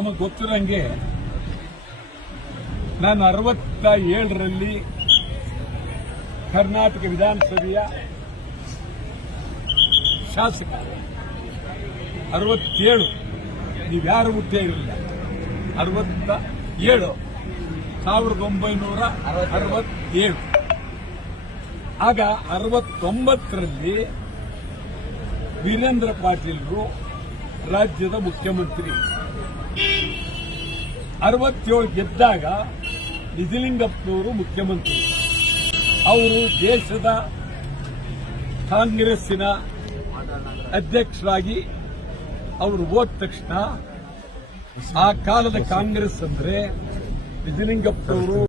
ತಮಗೆ ಗೊತ್ತಿರಂಗೆ ನಾನು 67ರಲ್ಲಿ ಕರ್ನಾಟಕ ವಿಧಾನಸಭೆಯ ಶಾಸಕ. 67 ನೀವ್ಯಾರು ಹುಟ್ಟೇ ಇರಲಿಲ್ಲ. 67 1967. ಆಗ 69ರಲ್ಲಿ ವೀರೇಂದ್ರ ಪಾಟೀಲ್ರು ರಾಜ್ಯದ ಮುಖ್ಯಮಂತ್ರಿ. 67 ಗೆದ್ದಾಗ ನಿಜಲಿಂಗಪ್ಪನವರು ಮುಖ್ಯಮಂತ್ರಿ. ಅವರು ದೇಶದ ಕಾಂಗ್ರೆಸ್ಸಿನ ಅಧ್ಯಕ್ಷರಾಗಿ ಅವರು ಹೋದ ತಕ್ಷಣ ಆ ಕಾಲದ ಕಾಂಗ್ರೆಸ್ ಅಂದ್ರೆ ನಿಜಲಿಂಗಪ್ಪನವರು